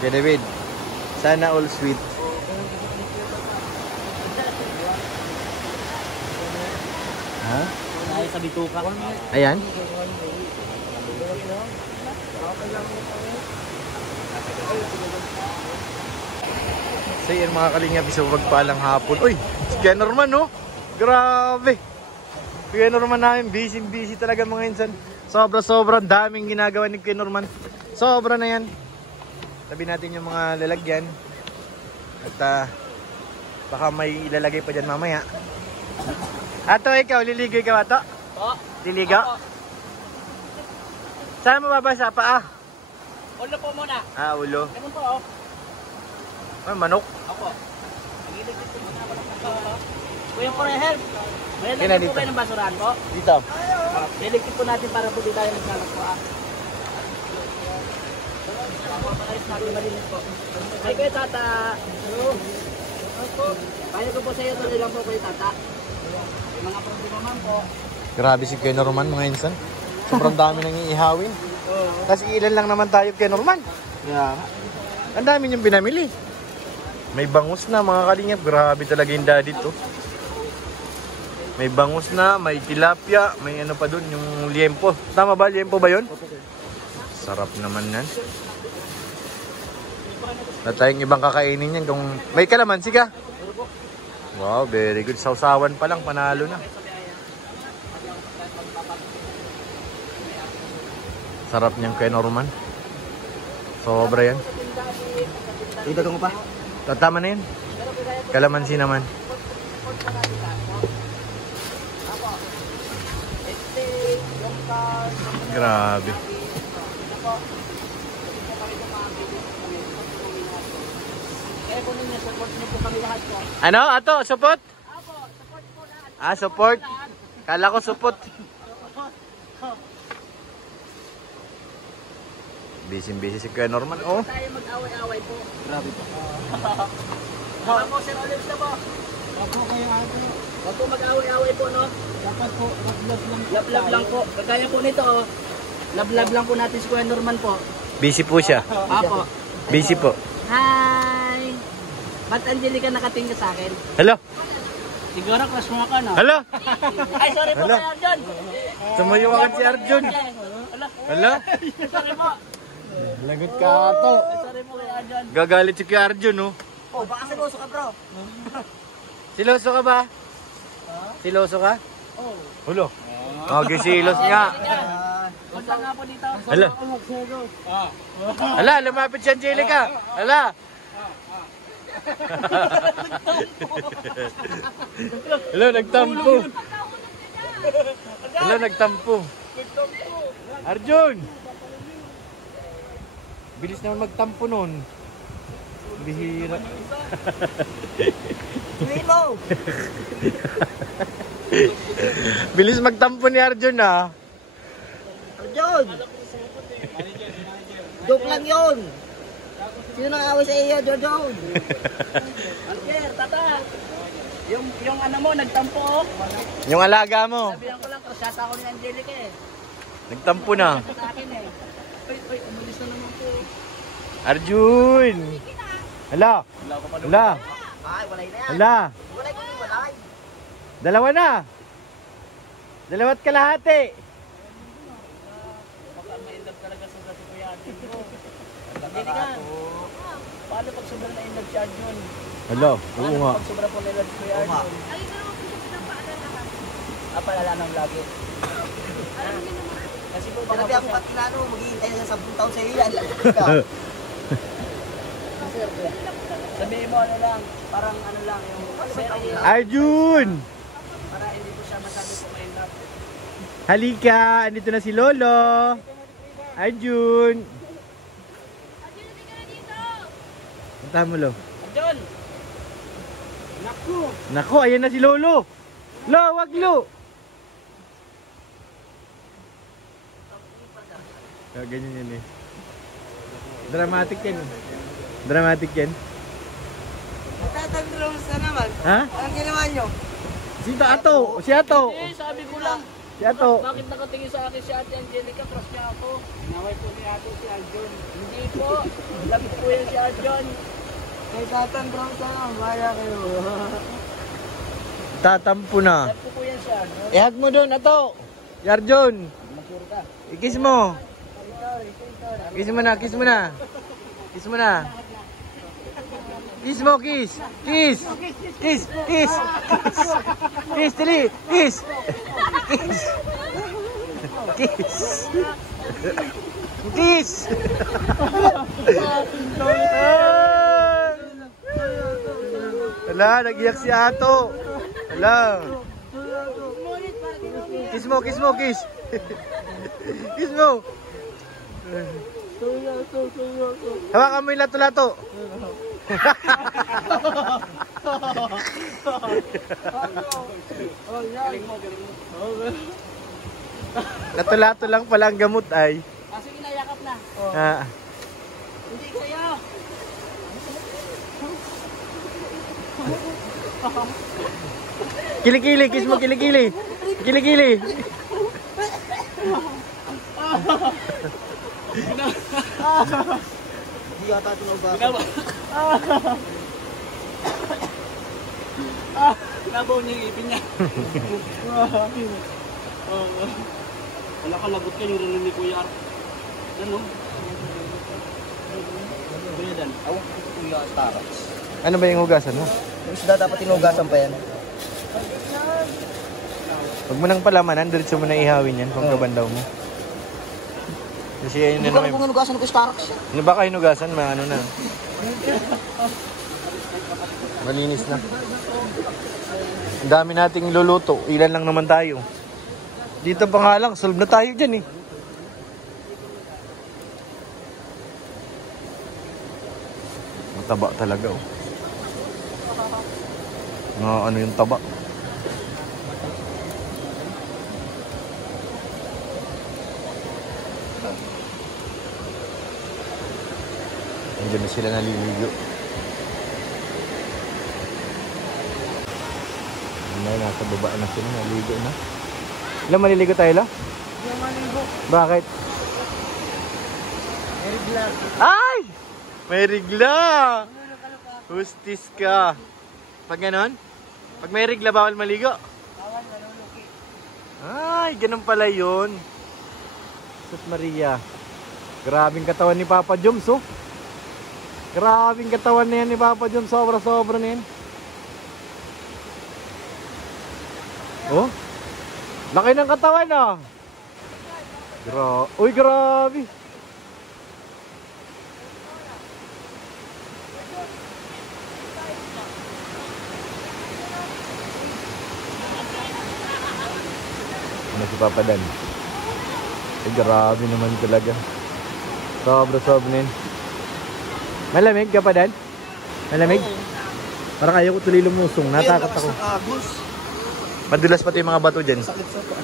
Kay David. Sana all sweet. Ha? Ay, sa bituka. Ayan. So yun mga kalingap, isang magpalang hapon. Uy, si Kuya Norman oh. Grabe. Kuya Norman namin, busy talaga mga insan. Sobrang daming ginagawa ni Kuya Norman. Sobra na yan. Tabi natin yung mga lalagyan. At baka may ilalagay pa dyan mamaya. Ato, ikaw, liligo ikaw ato? Oo. Liligo? Saan mo babasa pa ah? Ulo po muna. Ah, ulo. Ganun po, oh. Ah, manok. Ako. Nagiligid po muna ako ng pagkawa. Kuya po na help. May Kaya nalagyan dito. po kayo ng basurahan po. Dito. Niligid po natin para po di tayo nagsalat po, ah. Ayos natin, malinis po. Ay, kuya tata. Kaya ko po sa iyo, tuloy lang po kuya tata. May mga problema man po. Grabe si Kuya Norman mga insan. Sobrang dami nang iihawin. Kasi ilan lang naman tayo Kuya Norman. Yeah. Ang dami niyong pinamili. May bangus na mga kalingap. Grabe talaga yung daddy to. May bangus na, may tilapia, may ano pa dun, yung liempo. Tama ba? Liempo ba yun? Sarap naman yan. At tayong ibang kakainin yan. Kung may kalamansi ka. Wow, very good. Sausawan pa lang, panalo na. Sarap niyang Kuya Norman. Sobra yan. Idagong pa? Tama na yan. Kalamansi naman. Grabe. Ano? Ato? Support? Ah, support? Kala ko support. Busy si Kuya Norman. Oh. Tayo mag-away-away po. Grabe po. Baka po, Sir Olives na po. Ako kayo ako. Huwag po mag-away-away po, no? Dapat po, love-love lang po. Kagaya po nito, oh. Love-love lang po natin si Kuya Norman po. Busy po siya. Apo. Busy po. Hi! Ba't Angelica nakatingin ka sa akin? Hello? Siguro crush mo ako, no? Hello? Ay, sorry po, Hello? Kuya Arjun. Sumayo agad si Arjun. Hello? Sorry po. Lagot ka ito. Sorry po, Kuya Arjun. Gagalit si Kuya Arjun, oh. Oh, baka siloso ka, bro. Siloso ka ba? Siloso ka? Oh. Hulo. Okay, silos nga. Punta nga po dito. Hala. Hala, lumapit si Angelica. Hala. Hello, nagtampo. Hello, nagtampo. Arjun! Bilis naman magtampo nun. Bihira. Limo! Bilis magtampo ni Arjun ah. Arjun! Joke lang yun! Sino nang away sa iyo, Jojon? Alger, tata! Yung ano mo, nagtampo oh. Yung alaga mo. Sabihan ko lang, crushata ako ni Angelica eh. Nagtampo na. Sa akin eh. Uy, umalis na naman po. Arjun! Hala! Hala! Ay, walay na yan. Hala! Walay ko yung walay. Dalawa na! Dalawat kalahati! Baka ma-inlove talaga sa si Kuya Arjun ko. Angelica, paano pag sobrang na-inlove si Arjun? Hala, oo nga. Pag sobrang po na-inlove si Kuya Arjun? Paalala ng lagi. Kasi po baka Sinabi ako pati na ano, maghihintay na sa 10 taon sa ilan. sabihin mo ano lang, parang ano lang, yung serye, Arjun! para hindi ko siya masabi po ma-inlove. Halika! Andito na si Lolo! Arjun! Punta mo, Lo. Arjun! Naku! Naku, ayan na si Lolo! Lo, wag Lo! Ganyan yan eh. Dramatic yan eh. Dramatic yan. Tatandrums na naman. Ha? Anong ginawa nyo? Si Ato! Si Ato! Eh, sabi ko lang, Si Ato. Bakit nakatingin sa akin si Ate Angelica? Crush niya ako. Naway po ni Ate si Aljon. Hindi po. Lapit po yan si Aljon. Kay Tatan bro, sana maya kayo. Tatampo na. Lapit po yan si Aljon. Ihag mo doon, Ato. Yarjon. Masure ka. Ikis mo. Kiss mo na, kiss mo na. Kiss mo na. Kiss mo, kiss. Kiss. Kiss, kiss. Kiss, dali. Kiss. Kiss. Kiss. Kiss. Wala, nag-iyak si Ato. Wala. Kiss mo, kiss mo, kiss. Kiss mo. Hawakan mo yung lato-lato. Lato-lato lang pala ang gamot ay. Sige na, yakap na. Ah. Hindi kayo. Kilikili, kiss mo kilikili. Kilikili. Hindi yata ito na ba? Nabaw niya yung ipin niya. Wala ka lagot ka yung rinig ni Kuya Ar. Ano? Kuya Dan. Awang ko kuya Starbucks. Ano ba yung hugasan mo? Yung isda dapat tinugasan pa yan. Huwag mo nang palamanan, diretso mo na ihawin yan kung kabandaw mo. Kasi yun Hindi na ko alam naman. kung hinugasan ko Starbucks. Ano ba kayo hinugasan? Ano na. Malinis na. Ang dami nating luluto. Ilan lang naman tayo. Dito pa nga lang, solve na tayo dyan eh. Mataba talaga oh. Ano yung taba? Nandiyan na sila naliligo. Nasa baba na sila, naligo na. Ilan maliligo tayo, la? Hindi maligo. Bakit? May rigla. Ay! May rigla! Hustis ka. Pag ganon? Pag may rigla, bawal maligo? Bawal, maluluki. Ay, ganun pala yun. Sus Maria. Grabing katawan ni Papa Joms, oh. Grabing katawan na yan ni Papa Joms. Sobra-sobra na yan. Oh? Laki ng katawan, ah. Uy, grabe. Ano si Papa Dan? Ay, grabe naman talaga. Sobra-sobra na yan. Malamig ka pa, Dan? Malamig? Parang ayaw ko tuloy lumusong. Natakot ako. Agos. Madulas pati yung mga bato dyan. Sakit sa pa.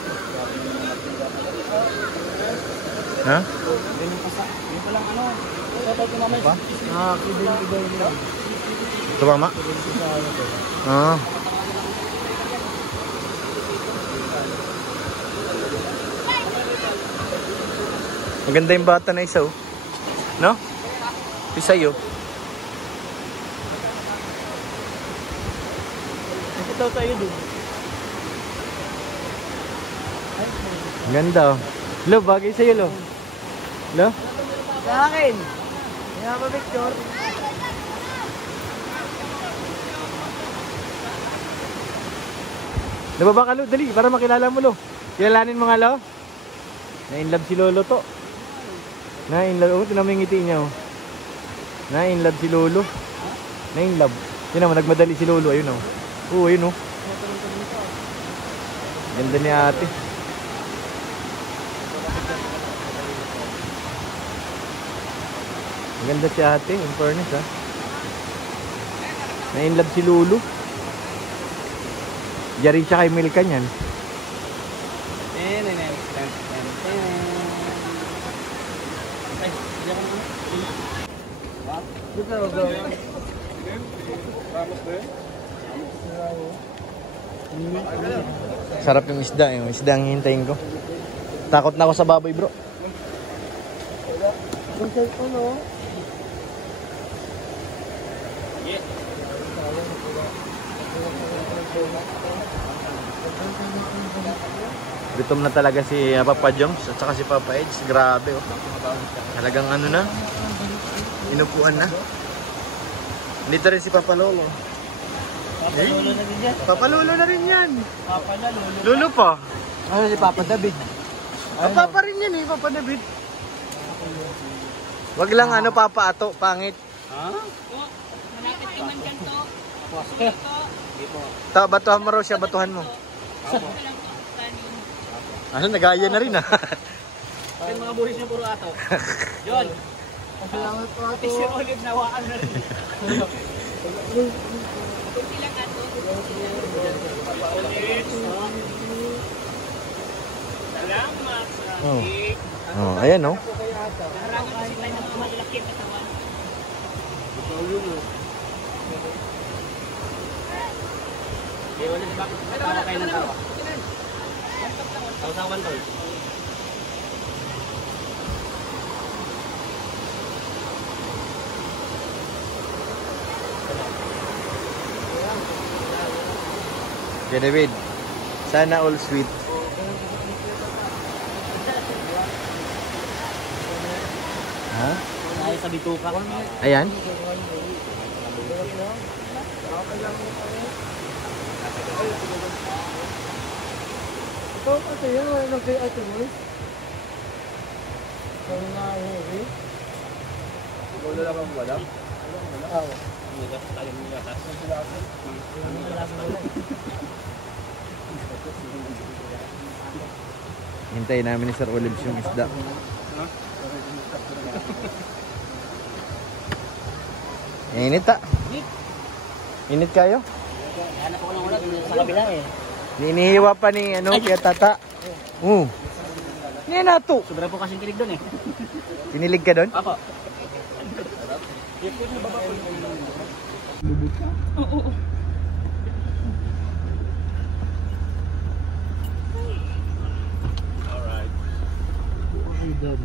Ha? Yan yung pasa. Yan palang ano. Kapag kumamay. Ba? Nakakibig-ibig lang. Tumama? Ah. Maganda yung bata na isa, oh. No? Isa yun. Nakita tayo dun. Ang ganda, oh. Lo, bagay sa'yo, lo. Lo? Sa akin. Kaya ba picture? Nababa ka, lo. Dali, para makilala mo, lo. Kilalanin mo nga, lo. Na-inlove si Lolo to. Na-inlove. Oh, tinan mo yung ngiti niya, oh. Na-inlove si Lolo. Na-inlove. Tinan mo, nagmadali si Lolo. Ayun, oh. Oo, ayun, oh. Ganda ni ate. Ganda si ate, in fairness, ha. Na-inlove si Lolo. Yari siya kay Milka niyan. Sarap yung isda. Yung isda ang hintayin ko. Takot na ako sa baboy, bro. Yung cellphone, oh. Gutom na talaga si Papa Joms at saka si Papa Edge. Grabe, oh. Talagang ano na. Inupuan na. Dito rin si Papa Lolo. Papalulo na din yan. Papa Lolo na rin yan. Papa na, lulo. Lolo pa. Ano si Papa David? Papa rin yan eh, Papa David. Wag lang ano, Papa Ato, pangit. Ha? Malapit kay Manjan to. Batuhan mo raw siya, batuhan mo. Ano, nagaya na rin ah. Yung mga buhis niya puro ato. John, Salamat po ato. si Olive nawaan na rin. Kunti lang ato. Salamat sa Oh. Oh, ayan oh. Harangan kasi tayo ng mga malalaki at katawan. Hey, Olive, bakit tawa kayo ng tawa? Tawsawan to. Okay, David. Sana all sweet. Ha? Tayo sa bituka. Ayan. Ito kasi yun, ano kay Ate Boy? Kung na-heavy? Wala lang ang wala. Oo. Tayo mo yatas. Hintayin namin ni Sir Olives yung isda. Init ah. Init kayo? Hanap ko lang ulat sa kabila eh. Ninihiwa pa ni ano, kaya tata. Hindi na to. Sobra po kasing kilig doon eh. Kinilig ka doon? Ako. Ay, dad.